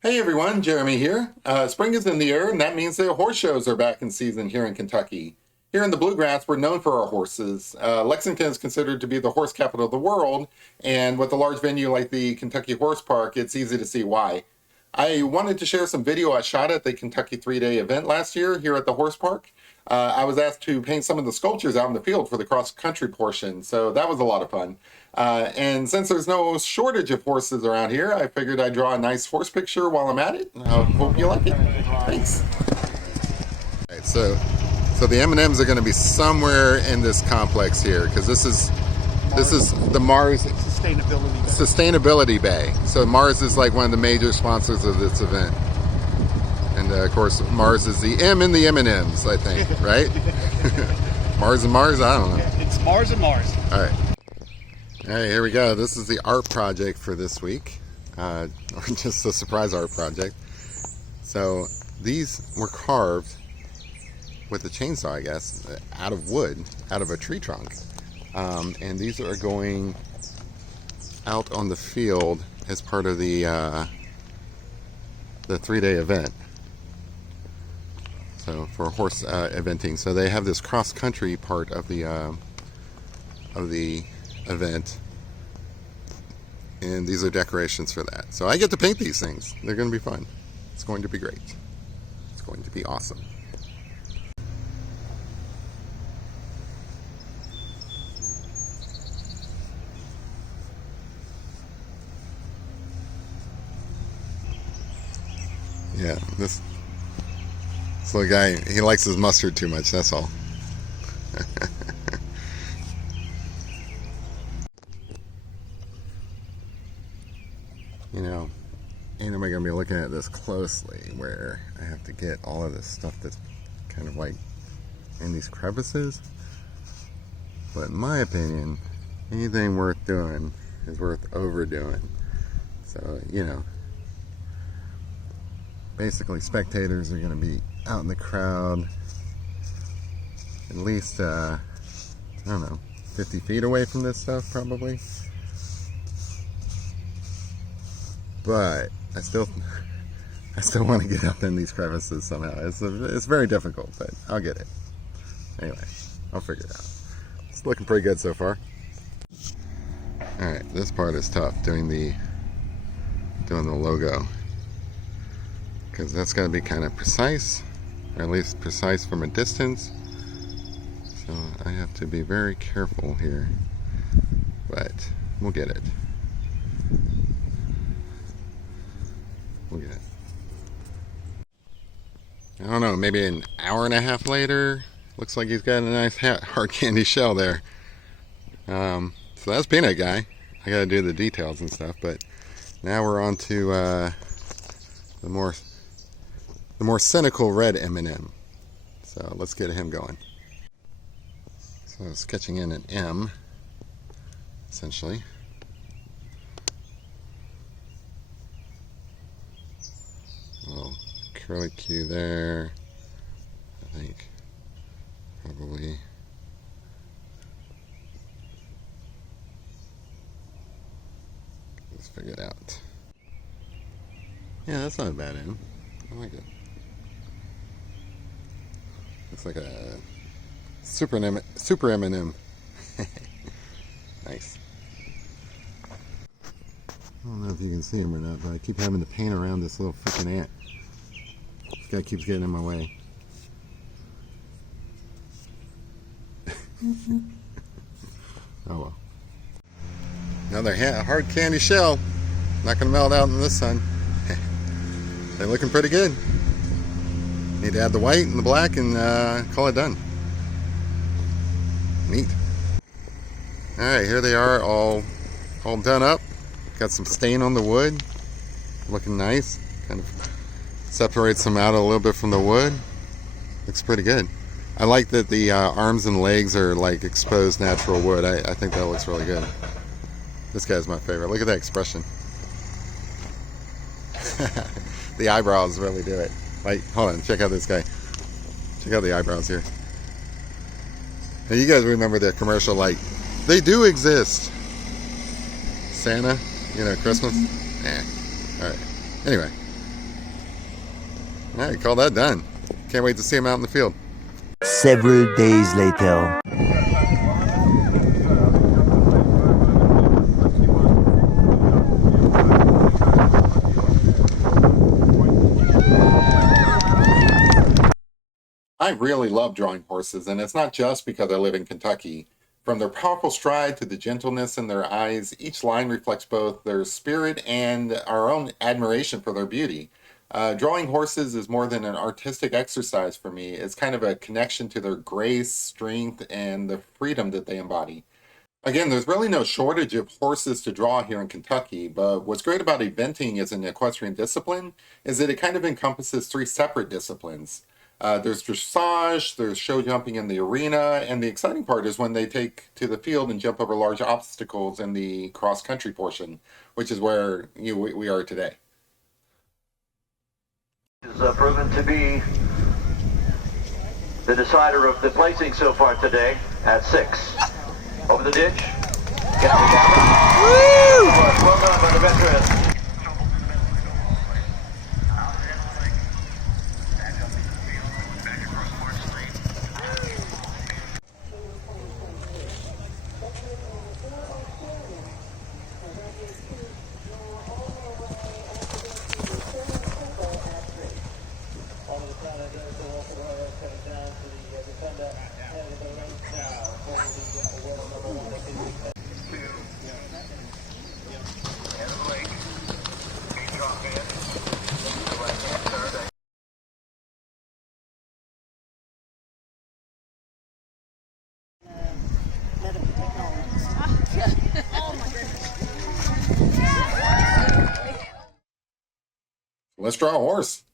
Hey everyone, Jeremy here. Spring is in the air, and that means that horse shows are back in season here in Kentucky. Here in the Bluegrass, we're known for our horses. Lexington is considered to be the horse capital of the world, and with a large venue like the Kentucky Horse Park, it's easy to see why. I wanted to share some video I shot at the Kentucky 3-day event last year here at the horse park. I was asked to paint some of the sculptures out in the field for the cross-country portion, so that was a lot of fun. And since there's no shortage of horses around here, I figured I'd draw a nice horse picture while I'm at it. I hope you like it. Thanks. All right, so the M&Ms are going to be somewhere in this complex here because this is the Mars Sustainability Bay. So Mars is like one of the major sponsors of this event. And of course, Mars is the M in the M&Ms, I think, right? Mars and Mars? I don't know. It's Mars and Mars. All right. All right, here we go. This is the art project for this week. Just a surprise art project. So these were carved with a chainsaw, I guess, out of wood, out of a tree trunk. And these are going out on the field as part of the 3-day event. So for horse eventing. So they have this cross-country part of the event, and these are decorations for that. So I get to paint these things. They're going to be fun. It's going to be great. It's going to be awesome. Yeah, this little guy, he likes his mustard too much, that's all. You know, ain't nobody gonna be looking at this closely where I have to get all of this stuff that's kind of like in these crevices. But in my opinion, anything worth doing is worth overdoing. So, you know, basically spectators are gonna be out in the crowd at least, I don't know, 50 feet away from this stuff probably. But I still want to get up in these crevices somehow. It's very difficult, but I'll get it. Anyway, I'll figure it out. It's looking pretty good so far. All right, this part is tough, doing the logo, because that's got to be kind of precise, or at least precise from a distance. So I have to be very careful here, but we'll get it. We'll get it. I don't know, maybe an hour and a half later. Looks like he's got a nice hard candy shell there. So that's Peanut Guy. I gotta do the details and stuff, but now we're on to the more cynical red M&M. So let's get him going. So sketching in an M, essentially. Little curly Q there, I think, probably. Let's figure it out. Yeah, that's not a bad M. I like it. Looks like a super M&M. Nice. I don't know if you can see him or not, but I keep having to paint around this little freaking ant. This guy keeps getting in my way. Oh well. Another hard candy shell. Not going to melt out in this sun. They're looking pretty good. Need to add the white and the black and call it done. Neat. Alright, here they are all done up. Got some stain on the wood. Looking nice. Kind of separates them out a little bit from the wood. Looks pretty good. I like that the arms and legs are like exposed natural wood. I think that looks really good. This guy's my favorite. Look at that expression. The eyebrows really do it. Like, hold on, check out this guy. Check out the eyebrows here. Now you guys remember the commercial, like, they do exist. Santa, you know, Christmas. Alright. Anyway, All right, call that done. Can't wait to see him out in the field. Several days later. I really love drawing horses, and it's not just because I live in Kentucky. From their powerful stride to the gentleness in their eyes, each line reflects both their spirit and our own admiration for their beauty. Drawing horses is more than an artistic exercise for me. It's kind of a connection to their grace, strength, and the freedom that they embody. Again, there's really no shortage of horses to draw here in Kentucky, but what's great about eventing as an equestrian discipline is that it kind of encompasses three separate disciplines. There's dressage, there's show jumping in the arena, and the exciting part is when they take to the field and jump over large obstacles in the cross country portion, which is where we are today. Is proven to be the decider of the placing so far today at 6. Over the ditch. Woo! Well done by the veteran. Let's draw a horse.